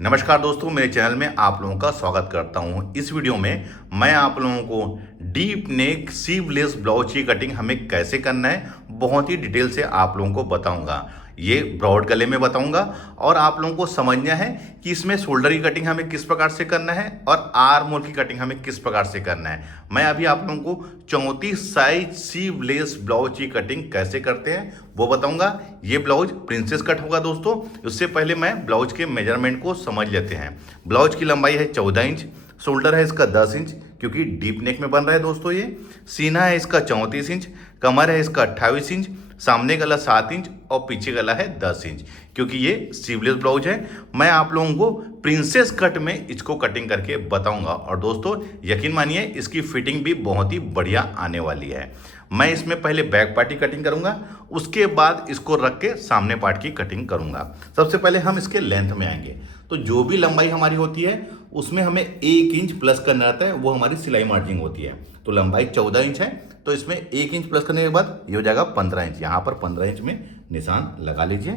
नमस्कार दोस्तों, मेरे चैनल में आप लोगों का स्वागत करता हूं। इस वीडियो में मैं आप लोगों को डीप नेक स्लीवलेस ब्लाउज की कटिंग हमें कैसे करना है बहुत ही डिटेल से आप लोगों को बताऊंगा। ये ब्रॉड गले में बताऊंगा और आप लोगों को समझना है कि इसमें शोल्डर की कटिंग हमें किस प्रकार से करना है और आर्म होल की कटिंग हमें किस प्रकार से करना है। मैं अभी आप लोगों को 34 साइज स्लीवलेस ब्लाउज की कटिंग कैसे करते हैं वो बताऊंगा। ये ब्लाउज प्रिंसेस कट होगा दोस्तों। उससे पहले मैं ब्लाउज के मेजरमेंट को समझ लेते हैं। ब्लाउज की लंबाई है 14 इंच, शोल्डर है इसका 10 इंच क्योंकि डीप नेक में बन रहा है दोस्तों ये। सीना है इसका 34 इंच, कमर है इसका 28 इंच, सामने गला 7 इंच और पीछे गला है 10 इंच क्योंकि ये स्लीवलेस ब्लाउज है। मैं आप लोगों को प्रिंसेस कट में इसको कटिंग करके बताऊंगा और दोस्तों यकीन मानिए इसकी फिटिंग भी बहुत ही बढ़िया आने वाली है। मैं इसमें पहले बैक पार्ट की कटिंग करूंगा, उसके बाद इसको रख के सामने पार्ट की कटिंग करूंगा। सबसे पहले हम इसके लेंथ में आएंगे तो जो भी लंबाई हमारी होती है उसमें हमें 1 इंच प्लस करना रहता है, वो हमारी सिलाई मार्जिन होती है। तो लंबाई 14 इंच है तो इसमें 1 इंच प्लस करने के बाद ये हो जाएगा 15 इंच। यहाँ पर 15 इंच में निशान लगा लीजिए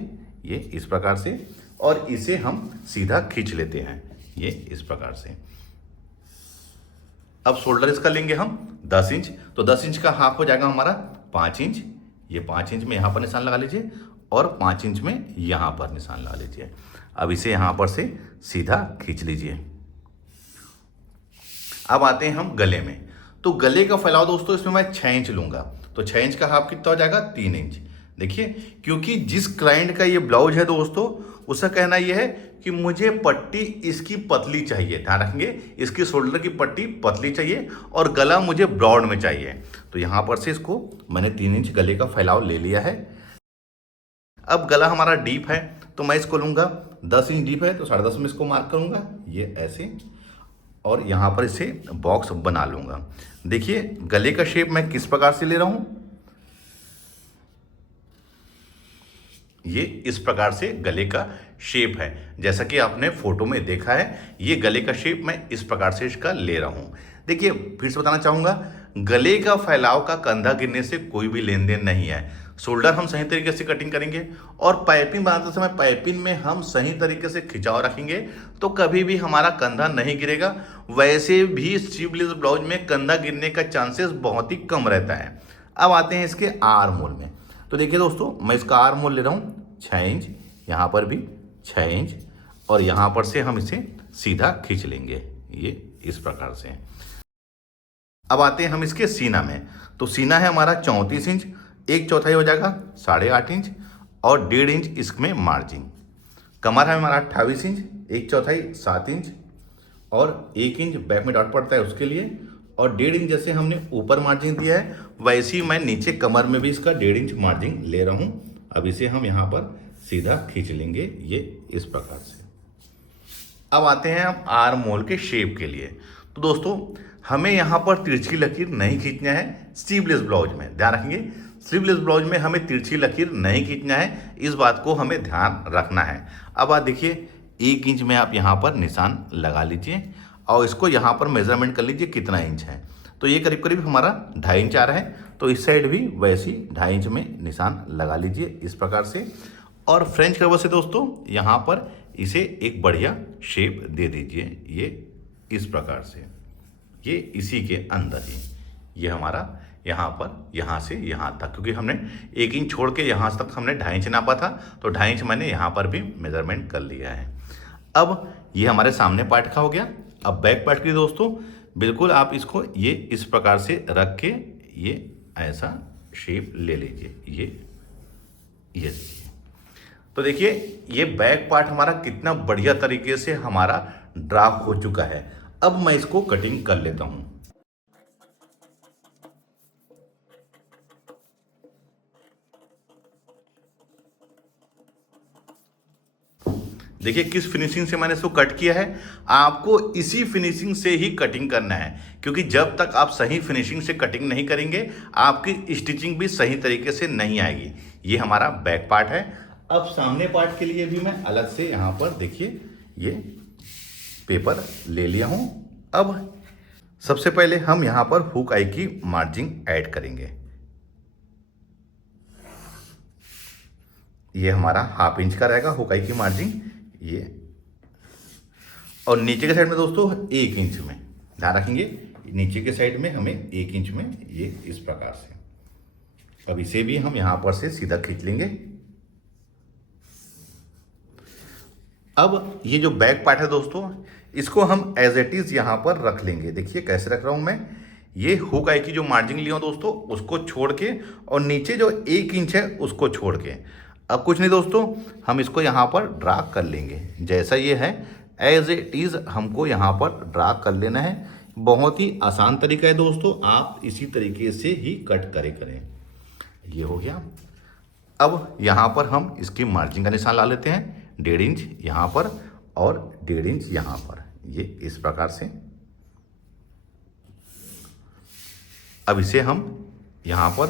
ये इस प्रकार से, और इसे हम सीधा खींच लेते हैं ये इस प्रकार से। अब शोल्डर इसका लेंगे हम 10 इंच, तो 10 इंच का हाफ हो जाएगा हमारा 5 इंच। ये 5 इंच में यहाँ पर निशान लगा लीजिए और 5 इंच में यहाँ पर निशान लगा लीजिए। अब इसे यहाँ पर से सीधा खींच लीजिए। अब आते हैं हम गले में। तो गले का फैलाव दोस्तों इसमें मैं 6 इंच लूंगा, तो 6 इंच का हाफ कितना हो जाएगा 3 इंच। देखिए क्योंकि जिस क्लाइंट का ये ब्लाउज है दोस्तों उसका कहना यह है कि मुझे पट्टी इसकी पतली चाहिए, ध्यान रखेंगे इसकी शोल्डर की पट्टी पतली चाहिए और गला मुझे ब्रॉड में चाहिए। तो यहाँ पर से इसको मैंने 3 इंच गले का फैलाव ले लिया है। अब गला हमारा डीप है तो मैं इसको लूंगा 10 इंच डीप है तो 10.5 में इसको मार्क करूंगा ये ऐसे, और यहाँ पर इसे बॉक्स बना लूंगा। देखिए गले का शेप मैं किस प्रकार से ले रहा हूं, ये इस प्रकार से गले का शेप है। जैसा कि आपने फोटो में देखा है ये गले का शेप मैं इस प्रकार से इसका ले रहा हूं। देखिए फिर से बताना चाहूंगा, गले का फैलाव का कंधा गिरने से कोई भी लेन देन नहीं है। शोल्डर हम सही तरीके से कटिंग करेंगे और पाइपिंग बनाते समय पाइपिंग में हम सही तरीके से खिंचाव रखेंगे तो कभी भी हमारा कंधा नहीं गिरेगा। वैसे भी स्लीवलेस ब्लाउज में कंधा गिरने का चांसेस बहुत ही कम रहता है। अब आते हैं इसके आर्म होल में। तो देखिए दोस्तों मैं इसका आर्म होल ले रहा हूँ 6 इंच, यहाँ पर भी 6 इंच, और यहाँ पर से हम इसे सीधा खींच लेंगे ये इस प्रकार से। अब आते हैं हम इसके सीना में। तो सीना है हमारा 34 इंच, 1/4 हो जाएगा 8.5 इंच और 1.5 इंच इसमें मार्जिन। कमर है हमारा 28 इंच, 1/4 7 इंच और 1 इंच बैक में डॉट पड़ता है उसके लिए, और 1.5 इंच जैसे हमने ऊपर मार्जिन दिया है वैसे ही मैं नीचे कमर में भी इसका 1.5 इंच मार्जिन ले रहा हूँ। अब इसे हम यहाँ पर सीधा खींच लेंगे ये इस प्रकार से। अब आते हैं हम आर्म होल के शेप के लिए। तो दोस्तों हमें यहाँ पर तिरछी लकीर नहीं खींचना है स्लीवलेस ब्लाउज में, ध्यान रखेंगे स्लीवलेस ब्लाउज में हमें तिरछी लकीर नहीं खींचना है, इस बात को हमें ध्यान रखना है। अब आप देखिए 1 इंच में आप यहाँ पर निशान लगा लीजिए और इसको यहाँ पर मेजरमेंट कर लीजिए कितना इंच है। तो ये करीब करीब हमारा 2.5 इंच आ रहा है, तो इस साइड भी वैसे ही 2.5 इंच में निशान लगा लीजिए इस प्रकार से। और फ्रेंच कर्व से दोस्तों यहाँ पर इसे एक बढ़िया शेप दे दीजिए ये इस प्रकार से, ये इसी के अंदर ही ये हमारा यहाँ पर यहाँ से यहाँ तक, क्योंकि हमने 1 इंच छोड़ के यहाँ तक हमने 2.5 इंच नापा था तो 2.5 इंच मैंने यहाँ पर भी मेजरमेंट कर लिया है। अब ये हमारे सामने पार्ट का हो गया। अब बैक पार्ट के लिए दोस्तों बिल्कुल आप इसको ये इस प्रकार से रख के ये ऐसा शेप ले लीजिए ये देखिए। तो देखिए ये बैक पार्ट हमारा कितना बढ़िया तरीके से हमारा ड्राफ्ट हो चुका है। अब मैं इसको कटिंग कर लेता हूं। देखिए किस फिनिशिंग से मैंने इसको कट किया है, आपको इसी फिनिशिंग से ही कटिंग करना है क्योंकि जब तक आप सही फिनिशिंग से कटिंग नहीं करेंगे आपकी स्टिचिंग भी सही तरीके से नहीं आएगी। ये हमारा बैक पार्ट है। अब सामने पार्ट के लिए भी मैं अलग से यहाँ पर देखिए ये पेपर ले लिया हूँ। अब सबसे पहले हम यहाँ पर हुक आई की मार्जिन ऐड करेंगे। ये हमारा 1/2 इंच का रहेगा हुक आई की मार्जिन, ये और नीचे के साइड में दोस्तों 1 इंच में, ध्यान रखेंगे नीचे के साइड में हमें 1 इंच में ये इस प्रकार से। अब इसे भी हम यहां पर से सीधा खींच लेंगे। अब ये जो बैक पार्ट है दोस्तों, इसको हम एज इट इज यहां पर रख लेंगे। देखिए कैसे रख रहा हूं मैं, ये हुक आई की जो मार्जिन लिया हूं दोस्तों उसको छोड़ के, और नीचे जो 1 इंच है उसको छोड़ के। अब कुछ नहीं दोस्तों, हम इसको यहाँ पर ड्रा कर लेंगे। जैसा ये है एज इट इज़ हमको यहाँ पर ड्रा कर लेना है। बहुत ही आसान तरीका है दोस्तों, आप इसी तरीके से ही कट करें। ये हो गया। अब यहाँ पर हम इसकी मार्जिन का निशान ला लेते हैं, 1.5 इंच यहाँ पर और 1.5 इंच यहाँ पर, ये इस प्रकार से। अब इसे हम यहाँ पर,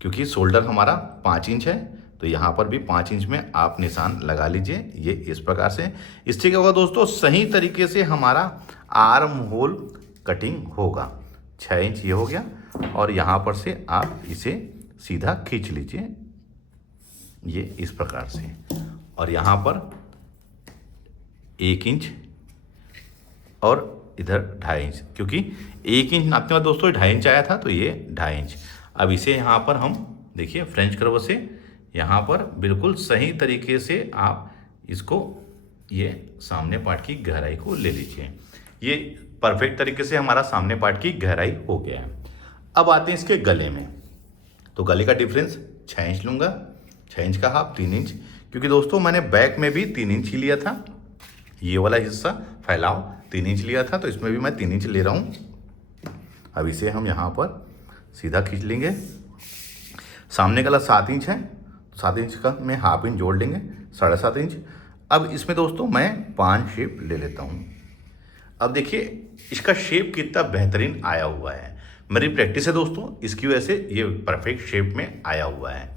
क्योंकि शोल्डर हमारा 5 इंच है तो यहाँ पर भी 5 इंच में आप निशान लगा लीजिए, ये इस प्रकार से। इससे क्या होगा दोस्तों, सही तरीके से हमारा आर्म होल कटिंग होगा। 6 इंच ये हो गया, और यहाँ पर से आप इसे सीधा खींच लीजिए, ये इस प्रकार से। और यहाँ पर 1 इंच और इधर 2.5 इंच, क्योंकि 1 इंच नापने में दोस्तों 2.5 इंच आया था तो ये 2.5 इंच। अब इसे यहाँ पर हम देखिए फ्रेंच कर्व से यहाँ पर बिल्कुल सही तरीके से आप इसको, ये सामने पार्ट की गहराई को ले लीजिए। ये परफेक्ट तरीके से हमारा सामने पार्ट की गहराई हो गया है। अब आते हैं इसके गले में। तो गले का डिफरेंस 6 इंच लूँगा, 6 इंच का हाफ 3 इंच, क्योंकि दोस्तों मैंने बैक में भी 3 इंच ही लिया था। ये वाला हिस्सा फैलाव 3 इंच लिया था, तो इसमें भी मैं 3 इंच ले रहा हूँ। अब इसे हम यहाँ पर सीधा खींच लेंगे। सामने गला 7 इंच है, 7 इंच का मैं हाफ इंच जोड़ लेंगे, 7.5 इंच। अब इसमें दोस्तों मैं 5 शेप ले लेता हूँ। अब देखिए इसका शेप कितना बेहतरीन आया हुआ है। मेरी प्रैक्टिस है दोस्तों, इसकी वजह से ये परफेक्ट शेप में आया हुआ है।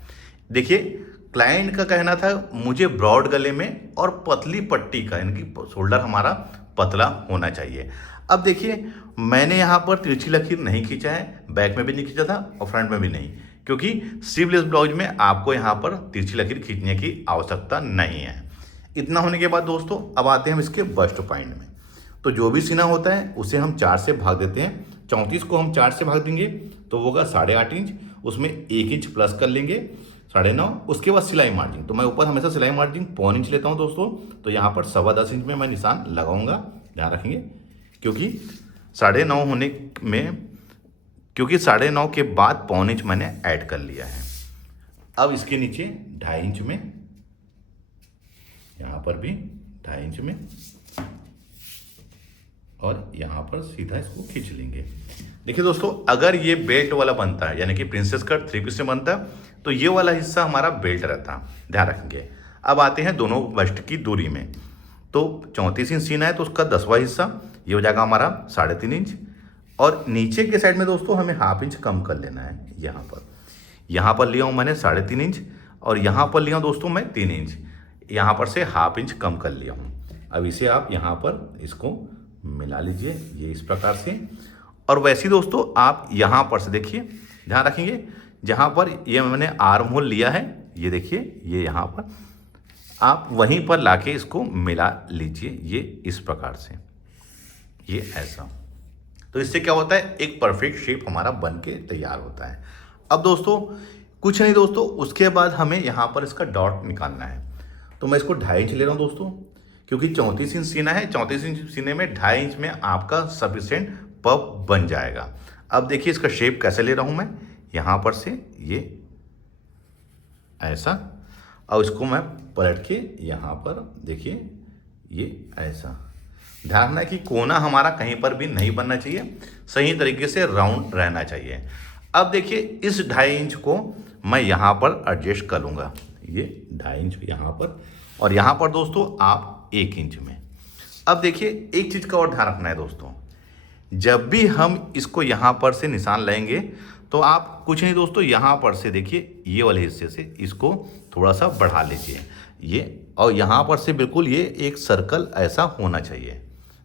देखिए क्लाइंट का कहना था मुझे ब्रॉड गले में और पतली पट्टी का, यानी कि शोल्डर हमारा पतला होना चाहिए। अब देखिए मैंने यहाँ पर तिरछी लकीर नहीं खींचा है, बैक में भी नहीं खींचा था और फ्रंट में भी नहीं, क्योंकि स्लीवलेस ब्लाउज में आपको यहाँ पर तिरछी लकीर खींचने की आवश्यकता नहीं है। इतना होने के बाद दोस्तों अब आते हैं हम इसके बस्ट पॉइंट में। तो जो भी सीना होता है उसे हम 4 से भाग देते हैं। 34 को हम 4 से भाग देंगे तो वो होगा 8.5 इंच, उसमें 1 इंच प्लस कर लेंगे 9.5। उसके बाद सिलाई मार्जिन, तो मैं ऊपर हमेशा सिलाई मार्जिन 1.25 इंच लेता हूँ दोस्तों। तो यहाँ पर 10.25 इंच में मैं निशान लगाऊंगा, ध्यान रखेंगे, क्योंकि 9.5 होने में, क्योंकि 9.5 के बाद 1.25 इंच मैंने ऐड कर लिया है। अब इसके नीचे 2.5 इंच में, यहाँ पर भी 2.5 इंच में, और यहाँ पर सीधा इसको खींच लेंगे। देखिए दोस्तों अगर ये बेल्ट वाला बनता है, यानी कि प्रिंसेस कट 3 पीस से बनता है, तो ये वाला हिस्सा हमारा बेल्ट रहता है, ध्यान रखेंगे। अब आते हैं दोनों बस्ट की दूरी में। तो 34 इंच सीना है तो उसका 10वां हिस्सा ये हो जाएगा हमारा 3.5 इंच, और नीचे के साइड में दोस्तों हमें हाफ इंच कम कर लेना है। यहाँ पर लिया हूँ मैंने 3.5 इंच, और यहाँ पर लिया हूँ दोस्तों मैं 3 इंच, यहाँ पर से हाफ इंच कम कर लिया हूँ। अब इसे आप यहाँ पर इसको मिला लीजिए, ये इस प्रकार से। और वैसे ही दोस्तों आप यहाँ पर से देखिए, ध्यान रखेंगे, जहाँ पर ये मैंने आर्म होल लिया है, ये देखिए, ये यहाँ पर आप वहीं पर लाके इसको मिला लीजिए, ये इस प्रकार से, ये ऐसा। तो इससे क्या होता है, एक परफेक्ट शेप हमारा बन के तैयार होता है। अब दोस्तों कुछ नहीं दोस्तों, उसके बाद हमें यहाँ पर इसका डॉट निकालना है। तो मैं इसको 2.5 इंच ले रहा हूँ दोस्तों, क्योंकि 34 इंच सीना है। 34 इंच सीने में 2.5 इंच में आपका सफिशिएंट पफ बन जाएगा। अब देखिए इसका शेप कैसे ले रहा हूँ मैं, यहाँ पर से ये ऐसा, और इसको मैं पलट के यहाँ पर देखिए ये ऐसा। ध्यान रखना है कि कोना हमारा कहीं पर भी नहीं बनना चाहिए, सही तरीके से राउंड रहना चाहिए। अब देखिए इस 2.5 इंच को मैं यहाँ पर एडजस्ट कर लूँगा, ये 2.5 इंच यहाँ पर, और यहाँ पर दोस्तों आप 1 इंच में। अब देखिए एक चीज़ का और ध्यान रखना है दोस्तों, जब भी हम इसको यहाँ पर से निशान लेंगे तो आप कुछ नहीं दोस्तों, यहाँ पर से देखिए ये वाले हिस्से से इसको थोड़ा सा बढ़ा लीजिए ये, और यहाँ पर से बिल्कुल ये एक सर्कल ऐसा होना चाहिए।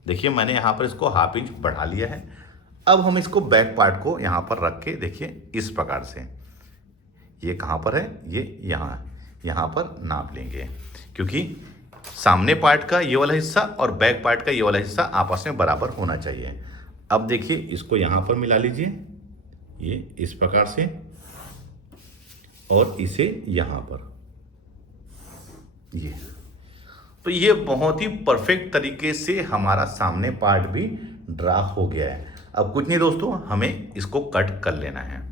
देखिए मैंने यहाँ पर इसको हाफ इंच बढ़ा लिया है। अब हम इसको बैक पार्ट को यहाँ पर रख के देखिए इस प्रकार से, ये कहाँ पर है, ये यहाँ पर नाप लेंगे, क्योंकि सामने पार्ट का ये वाला हिस्सा और बैक पार्ट का ये वाला हिस्सा आपस में बराबर होना चाहिए। अब देखिए इसको यहाँ पर मिला लीजिए, ये इस प्रकार से, और इसे यहाँ पर, ये। तो ये बहुत ही परफेक्ट तरीके से हमारा सामने पार्ट भी ड्रा हो गया है। अब कुछ नहीं दोस्तों, हमें इसको कट कर लेना है।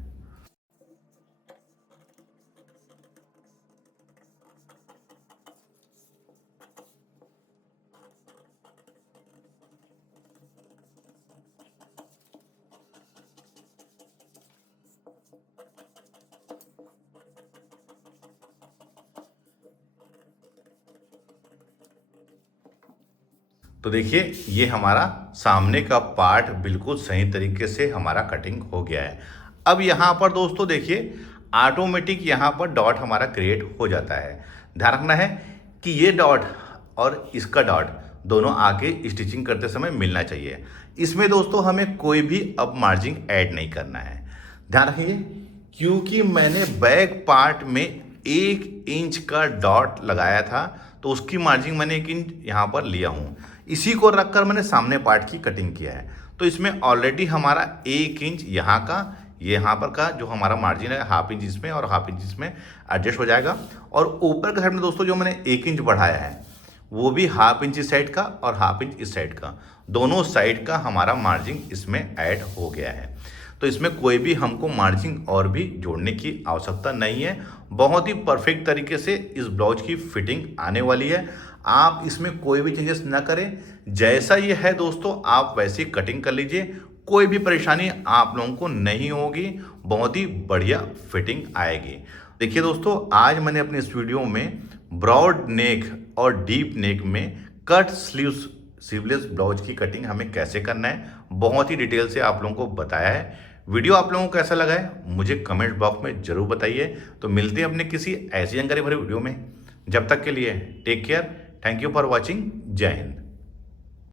तो देखिए ये हमारा सामने का पार्ट बिल्कुल सही तरीके से हमारा कटिंग हो गया है। अब यहाँ पर दोस्तों देखिए ऑटोमेटिक यहाँ पर डॉट हमारा क्रिएट हो जाता है। ध्यान रखना है कि ये डॉट और इसका डॉट दोनों आगे स्टिचिंग करते समय मिलना चाहिए। इसमें दोस्तों हमें कोई भी अब मार्जिन ऐड नहीं करना है। ध्यान रखिए, क्योंकि मैंने बैक पार्ट में 1 इंच का डॉट लगाया था, तो उसकी मार्जिन मैंने 1 इंच यहाँ पर लिया हूँ। इसी को रखकर मैंने सामने पार्ट की कटिंग किया है। तो इसमें ऑलरेडी हमारा 1 इंच यहाँ का, यहाँ पर का जो हमारा मार्जिन है 1/2 इंच इसमें और 1/2 इंच इसमें एडजस्ट हो जाएगा। और ऊपर के साइड में दोस्तों जो मैंने 1 इंच बढ़ाया है वो भी 1/2 इंच इस साइड का और 1/2 इंच इस साइड का, दोनों साइड का हमारा मार्जिन इसमें ऐड हो गया है। तो इसमें कोई भी हमको मार्जिन और भी जोड़ने की आवश्यकता नहीं है। बहुत ही परफेक्ट तरीके से इस ब्लाउज की फिटिंग आने वाली है। आप इसमें कोई भी चेंजेस ना करें, जैसा ये है दोस्तों आप वैसी कटिंग कर लीजिए, कोई भी परेशानी आप लोगों को नहीं होगी, बहुत ही बढ़िया फिटिंग आएगी। देखिए दोस्तों, आज मैंने अपने इस वीडियो में ब्रॉड नेक और डीप नेक में कट स्लीवलेस ब्लाउज की कटिंग हमें कैसे करना है बहुत ही डिटेल से आप लोगों को बताया है। वीडियो आप लोगों को कैसा लगा है मुझे कमेंट बॉक्स में जरूर बताइए। तो मिलते हैं अपने किसी ऐसी जानकारी भरे वीडियो में। जब तक के लिए take care, thank you for watching, जय हिंद।